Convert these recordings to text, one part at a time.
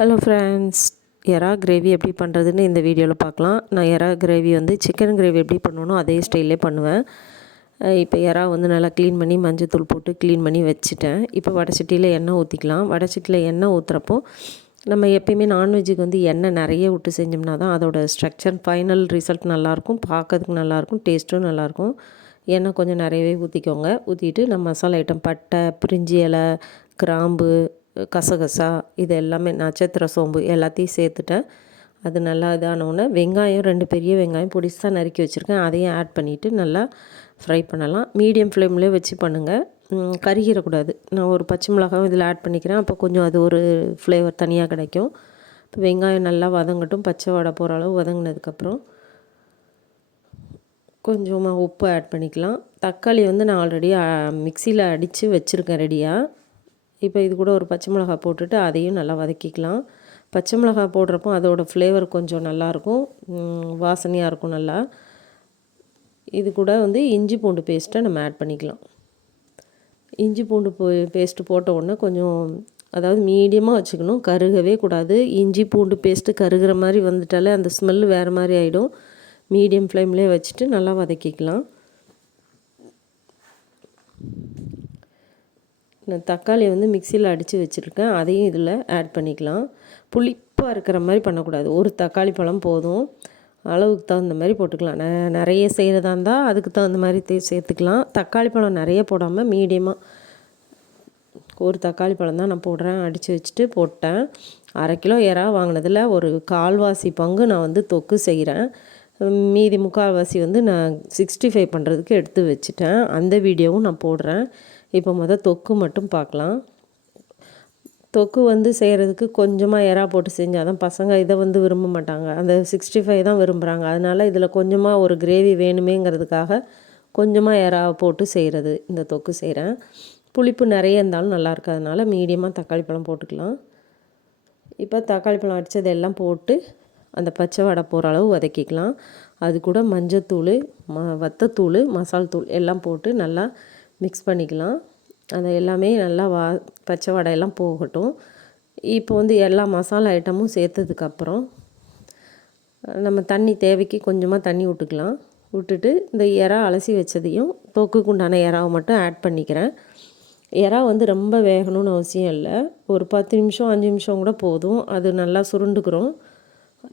Hello friends எறா gravy எப்படி பண்ணுறதுன்னு இந்த வீடியோவில் பார்க்கலாம். நான் எறா கிரேவி வந்து சிக்கன் கிரேவி எப்படி பண்ணணும் அதே ஸ்டைலே பண்ணுவேன். இப்போ எறா வந்து நல்லா க்ளீன் பண்ணி மஞ்சத்தூள் போட்டு க்ளீன் பண்ணி வச்சுட்டேன். இப்போ வடச்சட்டியில் எண்ணெய் ஊற்றிக்கலாம் வடச்சட்டியில் எண்ணெய் ஊற்றுறப்போ நம்ம எப்பயுமே நான்வெஜ்ஜுக்கு வந்து எண்ணெய் நிறைய விட்டு செஞ்சோம்னா தான் அதோட ஸ்ட்ரக்சர் ஃபைனல் ரிசல்ட் நல்லாயிருக்கும். பார்க்கறதுக்கு நல்லாயிருக்கும். டேஸ்ட்டும் நல்லாயிருக்கும். எண்ணெய் கொஞ்சம் நிறையவே ஊற்றிக்கோங்க ஊற்றிட்டு நம்ம மசாலா ஐட்டம் பட்டை பிரிஞ்சி இலை கிராம்பு கசகசா இது எல்லாமே நட்சத்திர சோம்பு எல்லாத்தையும் சேர்த்துட்டேன். அது நல்லா இதானவுடனே வெங்காயம் ரெண்டு பெரிய வெங்காயம் பொடிசாக நறுக்கி வச்சுருக்கேன். அதையும் ஆட் பண்ணிவிட்டு நல்லா ஃப்ரை பண்ணலாம். மீடியம் ஃப்ளேம்லேயே வச்சு பண்ணுங்கள் கருகிடக்கூடாது நான் ஒரு பச்சை மிளகாவும் இதில் ஆட் பண்ணிக்கிறேன். அப்போ கொஞ்சம் அது ஒரு ஃப்ளேவர் தனியாக கிடைக்கும். இப்போ வெங்காயம் நல்லா வதங்கட்டும். பச்சை வடை போகிற அளவு வதங்கினதுக்கப்புறம் கொஞ்சமாக உப்பு ஆட் பண்ணிக்கலாம். தக்காளி வந்து நான் ஆல்ரெடி மிக்சியில் அடித்து வச்சுருக்கேன் ரெடியாக இப்போ இது கூட ஒரு பச்சை மிளகா போட்டுட்டு அதையும் நல்லா வதக்கிக்கலாம். பச்சை மிளகா போடுறப்போ அதோடய ஃப்ளேவர் கொஞ்சம் நல்லாயிருக்கும். வாசனையாக இருக்கும் நல்லா. இது கூட வந்து இஞ்சி பூண்டு பேஸ்ட்டை நம்ம ஆட் பண்ணிக்கலாம். இஞ்சி பூண்டு போ பேஸ்ட்டு போட்ட உடனே கொஞ்சம் அதாவது மீடியமாக வச்சுக்கணும். கருகவே கூடாது. இஞ்சி பூண்டு பேஸ்ட்டு கருகிற மாதிரி வந்துட்டாலே அந்த ஸ்மெல் வேறு மாதிரி ஆகிடும் மீடியம் ஃப்ளேம்லேயே வச்சுட்டு நல்லா வதக்கிக்கலாம். நான் தக்காளியை வந்து மிக்சியில் அடித்து வச்சுருக்கேன். அதையும் இதில் ஆட் பண்ணிக்கலாம். புளிப்பாக இருக்கிற மாதிரி பண்ணக்கூடாது. ஒரு தக்காளி பழம் போதும். அளவுக்கு தகுந்த மாதிரி போட்டுக்கலாம். ந நிறைய செய்கிறதா இருந்தால் அதுக்கு தகுந்த மாதிரி தே சேர்த்துக்கலாம். தக்காளி பழம் நிறைய போடாமல் மீடியமாக ஒரு தக்காளி பழம் தான் நான் போடுறேன். அடித்து வச்சுட்டு போட்டேன். அரை கிலோ இறா வாங்கினதில் ஒரு கால்வாசி பங்கு நான் வந்து தொக்கு செய்கிறேன். மீதி முக்கால்வாசி வந்து நான் சிக்ஸ்டி ஃபைவ் பண்ணுறதுக்கு எடுத்து வச்சுட்டேன். அந்த வீடியோவும் நான் போடுறேன். இப்போ மொதல் தொக்கு மட்டும் பார்க்கலாம். தொக்கு வந்து செய்கிறதுக்கு கொஞ்சமாக எறா போட்டு செஞ்சால் தான் பசங்க இதை வந்து விரும்ப மாட்டாங்க. அந்த சிக்ஸ்டி ஃபைவ் தான் விரும்புகிறாங்க அதனால் இதில் கொஞ்சமாக ஒரு கிரேவி வேணுமேங்கிறதுக்காக கொஞ்சமாக எறா போட்டு செய்கிறது இந்த தொக்கு செய்கிறேன் புளிப்பு நிறைய இருந்தாலும் நல்லா இருக்கிறதுனால மீடியமாக தக்காளி பழம் போட்டுக்கலாம். இப்போ தக்காளி பழம் அடித்தது எல்லாம் போட்டு அந்த பச்சை வடை போகிற அளவு வதக்கிக்கலாம். அது கூட மஞ்சத்தூள் ம வத்தத்தூள் மசால் தூள் எல்லாம் போட்டு நல்லா மிக்ஸ் பண்ணிக்கலாம். அது எல்லாமே நல்லா வா பச்சை வடையெல்லாம் போகட்டும். இப்போ வந்து எல்லா மசாலா ஐட்டமும் சேர்த்ததுக்கப்புறம் நம்ம தண்ணி தேவைக்கு கொஞ்சமாக தண்ணி விட்டுக்கலாம் விட்டுட்டு இந்த இறா அலசி வச்சதையும் தொக்குக்கு உண்டான இறாவை மட்டும் ஆட் பண்ணிக்கிறேன். இறா வந்து ரொம்ப வேகணும்னு அவசியம் இல்லை. ஒரு பத்து நிமிஷம் அஞ்சு நிமிஷம் கூட போதும். அது நல்லா சுருண்டுக்கிறோம்.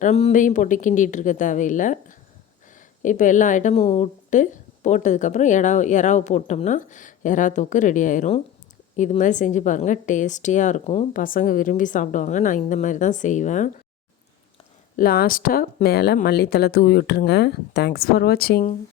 ரொம்பையும் போட்டு கிண்டிகிட்டு இருக்க தேவையில்லை. இப்போ எல்லா ஐட்டமும் விட்டு போட்டதுக்கப்புறம் எறா எறாவை போட்டோம்னா எறா தொக்கு ரெடி ஆயிரும். இது மாதிரி செஞ்சு பாருங்கள் டேஸ்டியாக இருக்கும். பசங்க விரும்பி சாப்பிடுவாங்க. நான் இந்த மாதிரி தான் செய்வேன். லாஸ்ட்டாக மேலே மல்லித்தலை தூவி விட்டுருங்க. தேங்க்ஸ் ஃபார் வாட்சிங்